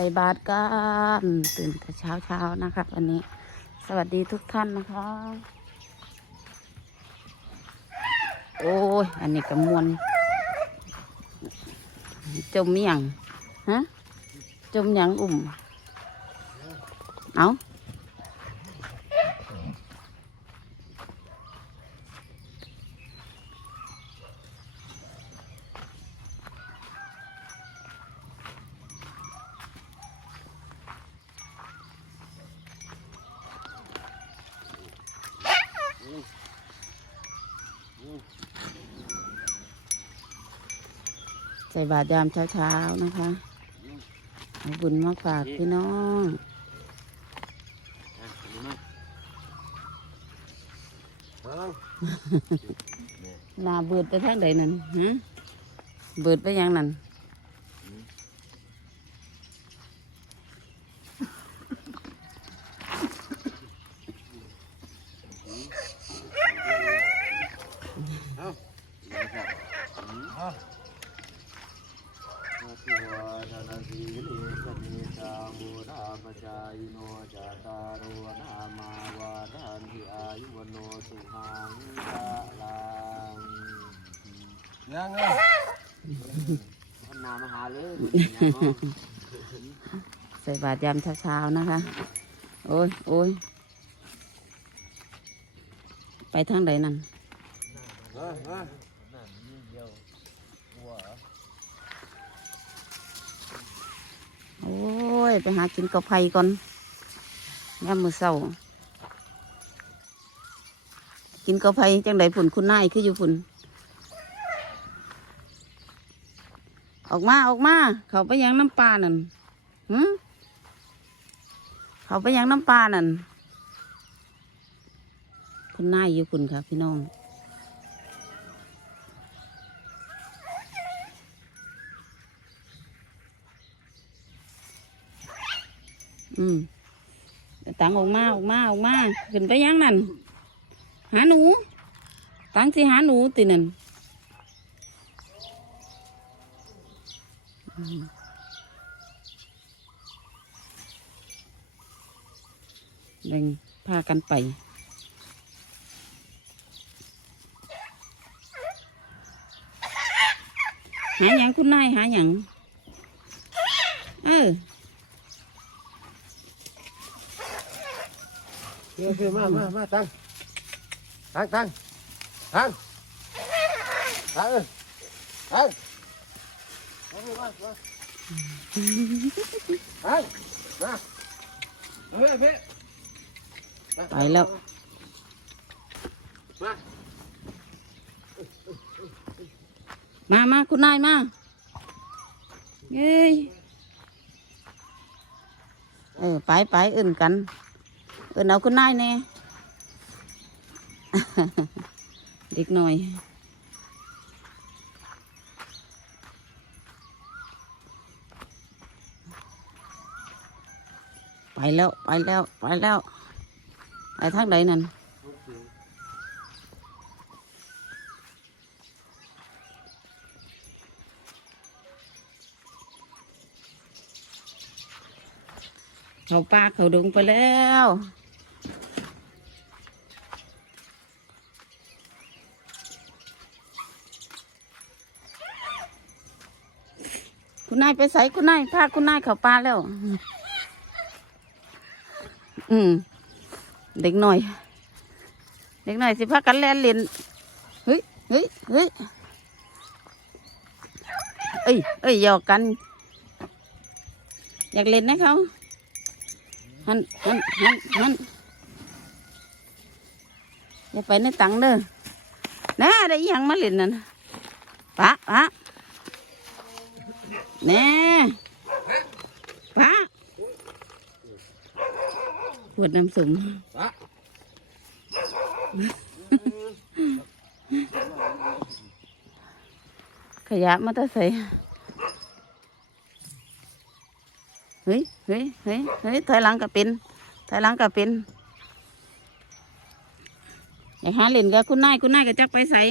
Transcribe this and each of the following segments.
ส่บาตรกันตื่นแต่เช้าเช้านะคะวันนี้ สวัสดีทุกท่านนะคะ โอ้ย อันนี้กระมวลจมยังฮะจมยังอุ่มเอา ส่บาตรยามเช้าๆนะคะเอาบุญมาฝากพี่น้องหนาเบิดไปทางใดนั่นฮะเบิดไปยังนั่น จัตตารุนามาวาทันติอายุวโนสุขังพลัง ยังไงพันามหาเลยใส่บาตรยามเช้าๆนะคะ โอ้ยโอ้ยไปทางใดนั่นโอ้ย ไปหากินกะเพราก่อนย่ามมือเศร้า กินกะเพราจังใดผุนคุณนายคืออยู่ผุนออกมาออกมา เขาไปยังน้ำปลานั่นหืมเขาไปยังน้ำปลานั่นคุณนายอยู่ผุนค่ะพี่น้องอืมตังออกมาออกมาออกมาขึ้นไปยังนั่น หาหนู ตั้งสิหาหนูตินั่นอืมแบ่งพากันไปหาหยังคุณนายหาหยังเออเดี๋ยวเดี๋ยวมามามาตั้ง ตั้งตั้งตั้งตั้งเอ้ยตั้งตั้งมามาตั้งมาเฮ้ยพี่ไปแล้วมามามาคุณนายมาเอ้ยเออไปไปเอื่นกันเอื่นเอาคุณนายแน่ เด็กหน่อย ไปแล้วไปแล้วไปแล้วไปทางใดนั่นเขาป่าเขาดงไปแล้ว คุณนายไปใส่คุณนายพาคุณนายเขาป่าแล้ว อืม เด็กหน่อย เด็กหน่อยสิพากันแล่นเล่นเฮ้ยเฮ้ยเฮ้ยเอ้ยเอ้ยหยอกกัน อยากเล่นนะเขาหันหันหันหันอย่าไปในตังเด้อนะได้อิหยังมาเล่นนั่นปะปะ แน่ปะปวดน้ำสมปะขยะมาแตะใส่เฮ้ยเฮ้ยเฮ้ยเฮ้ยถอยหลังก็เป็นถอยหลังก็เป็นอยากหาเล่นกับคุณนายคุณนายก็จักไปใส่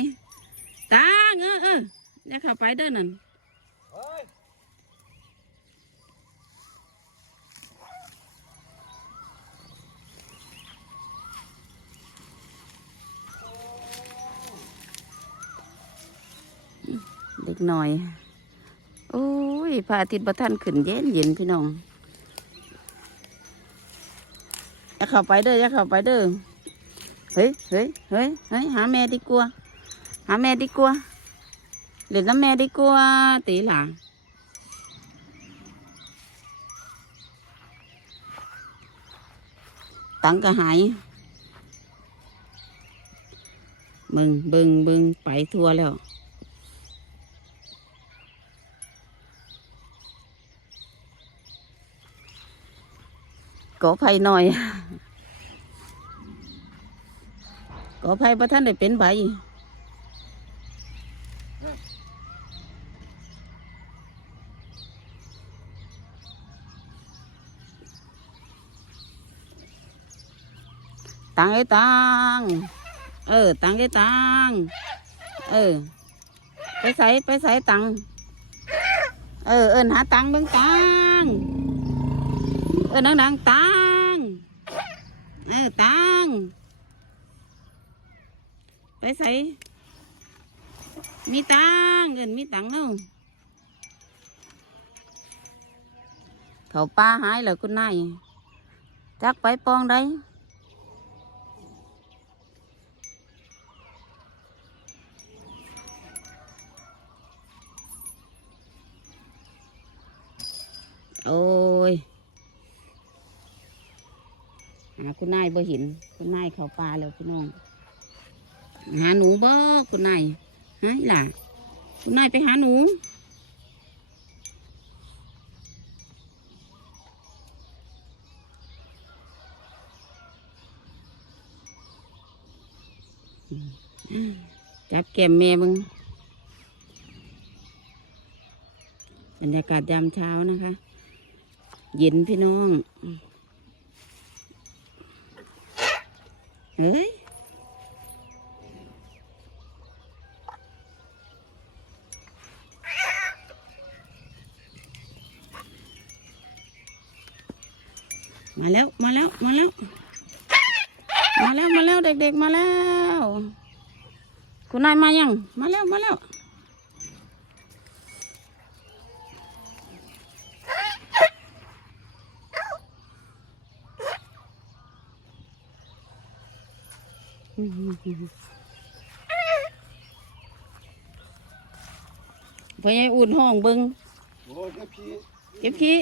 ตาเออเอออย่าเข้าไปเด้อนั่น กหน่อยโอ้ยพระอาทิตย์ประท่านขึ้นเย็นเย็นพี่น้องอย่าเข้าไปเด้ออย่าเข้าไปเด้อเฮ้ยเฮ้ยเฮ้ยเฮ้ยหาแม่ดีกว่าหาแม่ดีกว่าเล่นน้ำแม่ดีกว่าตีหล่ะตังก็หายมึงบึงบึงไปทัวแล้ว อภัยหน่อยขอภัยประท่านได้เป็นใบตังไอ้ตัง เออ ตังไอ้ตัง เออ ไปใส่ไปใส่ตัง เออ เอินหาตังเบิ่งตัง เออดังๆตัง เออตังไปใส่มีตังเงินมีตังเนาะเขาป้าหายแล้วคุณนายจักไปปองได้โอ้ย หา คุณนายบ่เห็นคุณนายเขาปลาแล้วพี่น้อง หาหนูบ่คุณนายหายล่ะคุณนายไปหาหนูจับแก้มแม่มึงบรรยากาศยามเช้านะคะ เย็นพี่น้อง เฮ้ยมาแล้ว มาแล้ว มาแล้ว มาแล้ว มาแล้ว เด็กๆ มาแล้ว คุณนายมายัง มาแล้ว มาแล้ว พ่อใหญ่อุ่นห้องเบิงโอ้ยแค่พี่เก็บขี้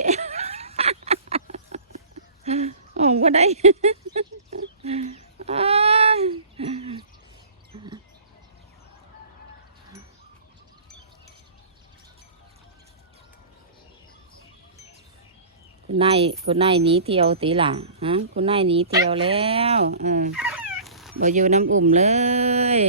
ห้องก็ได้อ้ายคุณนายคุณนายหนีเที่ยวตีหล่ะฮะคุณนายหนีเที่ยวแล้วเออ บ่อยู่น้ำอุ่มเลย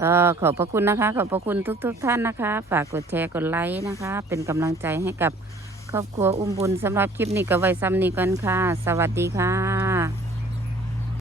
ก็ขอบพระคุณนะคะ ขอบพระคุณทุกๆทท่านนะคะ ฝากกดแชร์กดไลค์นะคะ เป็นกำลังใจให้กับครอบครัวอุ้มบุญสำหรับคลิปนี้ก็ไว้ซ้ำนี้กันค่ะ สวัสดีค่ะ